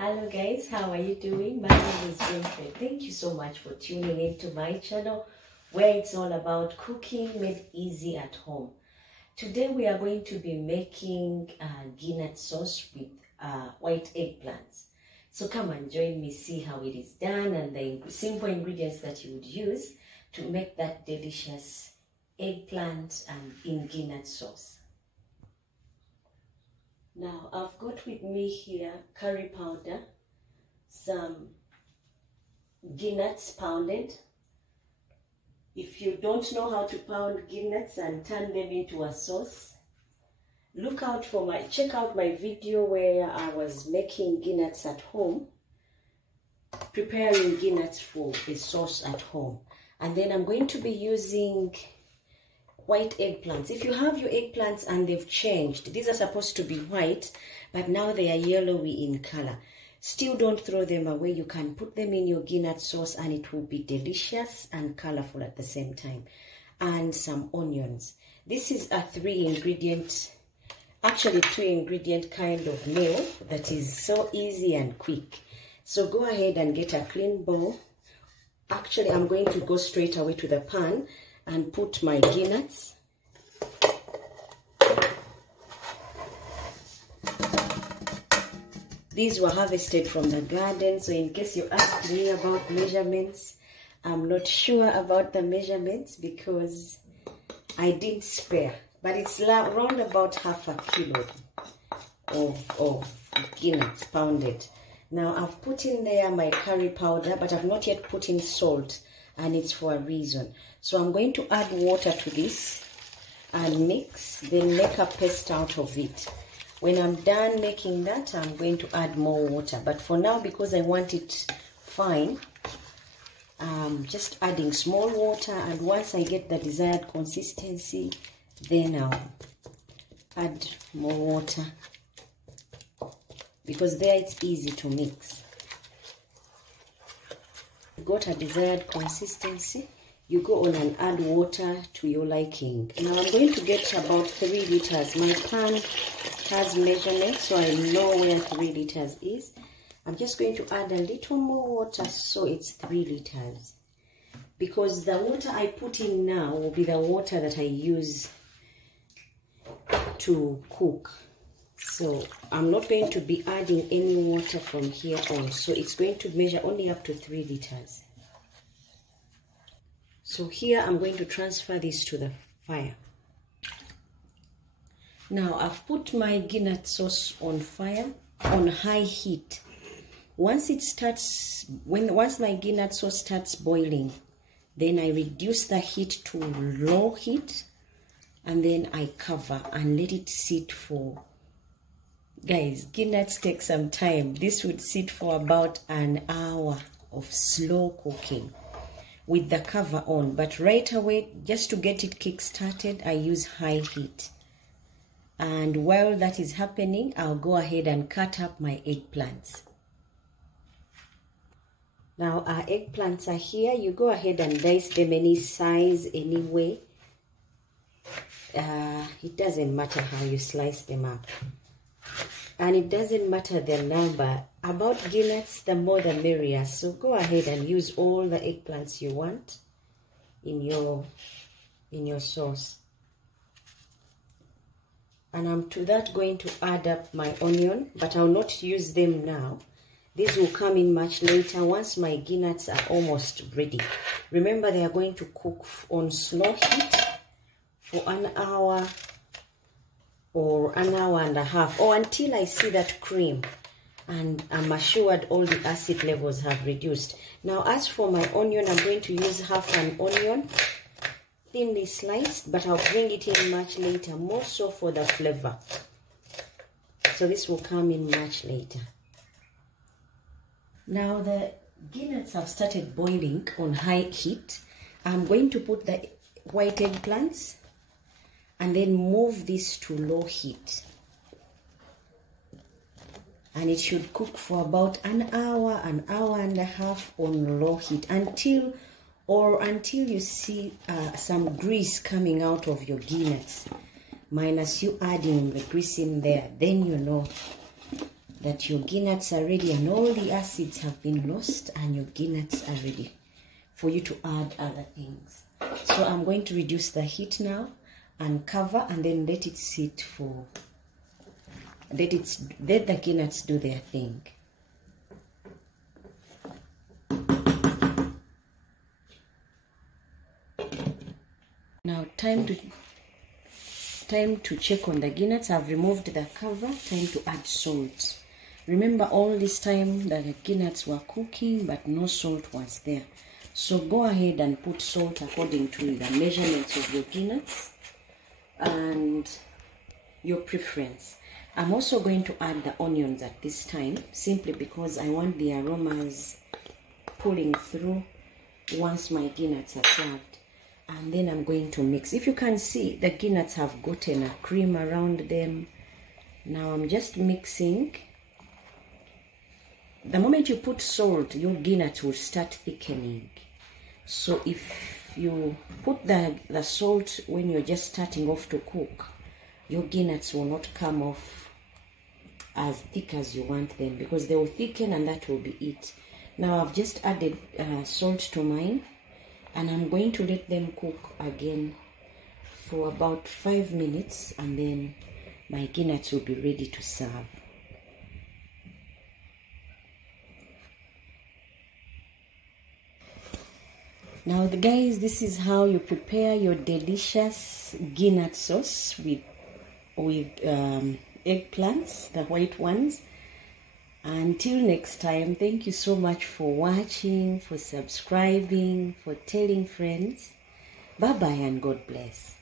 Hello guys, how are you doing? My name is Winfred. Thank you so much for tuning in to my channel where it's all about cooking made easy at home. Today we are going to be making Guinness sauce with white eggplants. So come and join me, see how it is done and the simple ingredients that you would use to make that delicious eggplant in Guinness sauce. Now I've got with me here curry powder, some Guinness pounded. If you don't know how to pound Guinness and turn them into a sauce, check out my video where I was making Guinness at home, preparing Guinness for a sauce at home. And then I'm going to be using white eggplants. If you have your eggplants and they've changed, these are supposed to be white, but now they are yellowy in color, still don't throw them away. You can put them in your Guinness sauce and it will be delicious and colorful at the same time. And some onions. This is a 2-ingredient kind of meal that is so easy and quick. So go ahead and get a clean bowl. Actually, I'm going to go straight away to the pan and put my Guinness. These were harvested from the garden, so in case you ask me about measurements, I'm not sure about the measurements because I didn't spare, but it's around about half a kilo of Guinness pounded. Now I've put in there my curry powder, but I've not yet put in salt, and it's for a reason. So I'm going to add water to this and mix, then make a paste out of it. When I'm done making that, I'm going to add more water. But for now, because I want it fine, I'm just adding small water, and once I get the desired consistency, then I'll add more water, because there it's easy to mix. Got a desired consistency, you go on and add water to your liking. Now I'm going to get about 3 liters. My pan has measurements, so I know where 3 liters is. I'm just going to add a little more water, so it's 3 liters. Because the water I put in now will be the water that I use to cook. So I'm not going to be adding any water from here on. So it's going to measure only up to 3 liters. So here I'm going to transfer this to the fire. Now I've put my Guinness sauce on fire, on high heat. Once my Guinness sauce starts boiling, then I reduce the heat to low heat, and then I cover and let it sit for, guys, Guinness takes some time. This would sit for about an hour of slow cooking with the cover on, but right away, just to get it kick-started, I use high heat. And while that is happening, I'll go ahead and cut up my eggplants. Now our eggplants are here. You go ahead and dice them any size, any way. It doesn't matter how you slice them up. And it doesn't matter the number. About Guinness, the more the merrier. So go ahead and use all the eggplants you want in your sauce. And I'm to that going to add up my onion, but I'll not use them now. These will come in much later once my Guinness are almost ready. Remember, they are going to cook on slow heat for an hour or an hour and a half, or until I see that cream and I'm assured all the acid levels have reduced. Now as for my onion, I'm going to use half an onion, thinly sliced, but I'll bring it in much later, more so for the flavor. So this will come in much later. Now the Guinness have started boiling on high heat. I'm going to put the white eggplants and then move this to low heat. And it should cook for about an hour and a half on low heat until you see some grease coming out of your Guinness, minus you adding the grease in there. Then you know that your nuts are ready and all the acids have been lost and your nuts are ready for you to add other things. So I'm going to reduce the heat now and cover and then let it sit for, let the nuts do their thing. Now time to check on the nuts. I've removed the cover. Time to add salt. Remember, all this time the nuts were cooking but no salt was there. So go ahead and put salt according to the measurements of your nuts and your preference. I'm also going to add the onions at this time, simply because I want the aromas pulling through once my nuts are served. And then I'm going to mix. If you can see, the nuts have gotten a cream around them. Now I'm just mixing. The moment you put salt, your nuts will start thickening. So if you put the salt when you're just starting off to cook, your nuts will not come off as thick as you want them, because they will thicken and that will be it. Now I've just added salt to mine, and I'm going to let them cook again for about 5 minutes, and then my nuts will be ready to serve. Now guys, this is how you prepare your delicious nut sauce with eggplants, the white ones. Until next time, thank you so much for watching, for subscribing, for telling friends. Bye bye and God bless.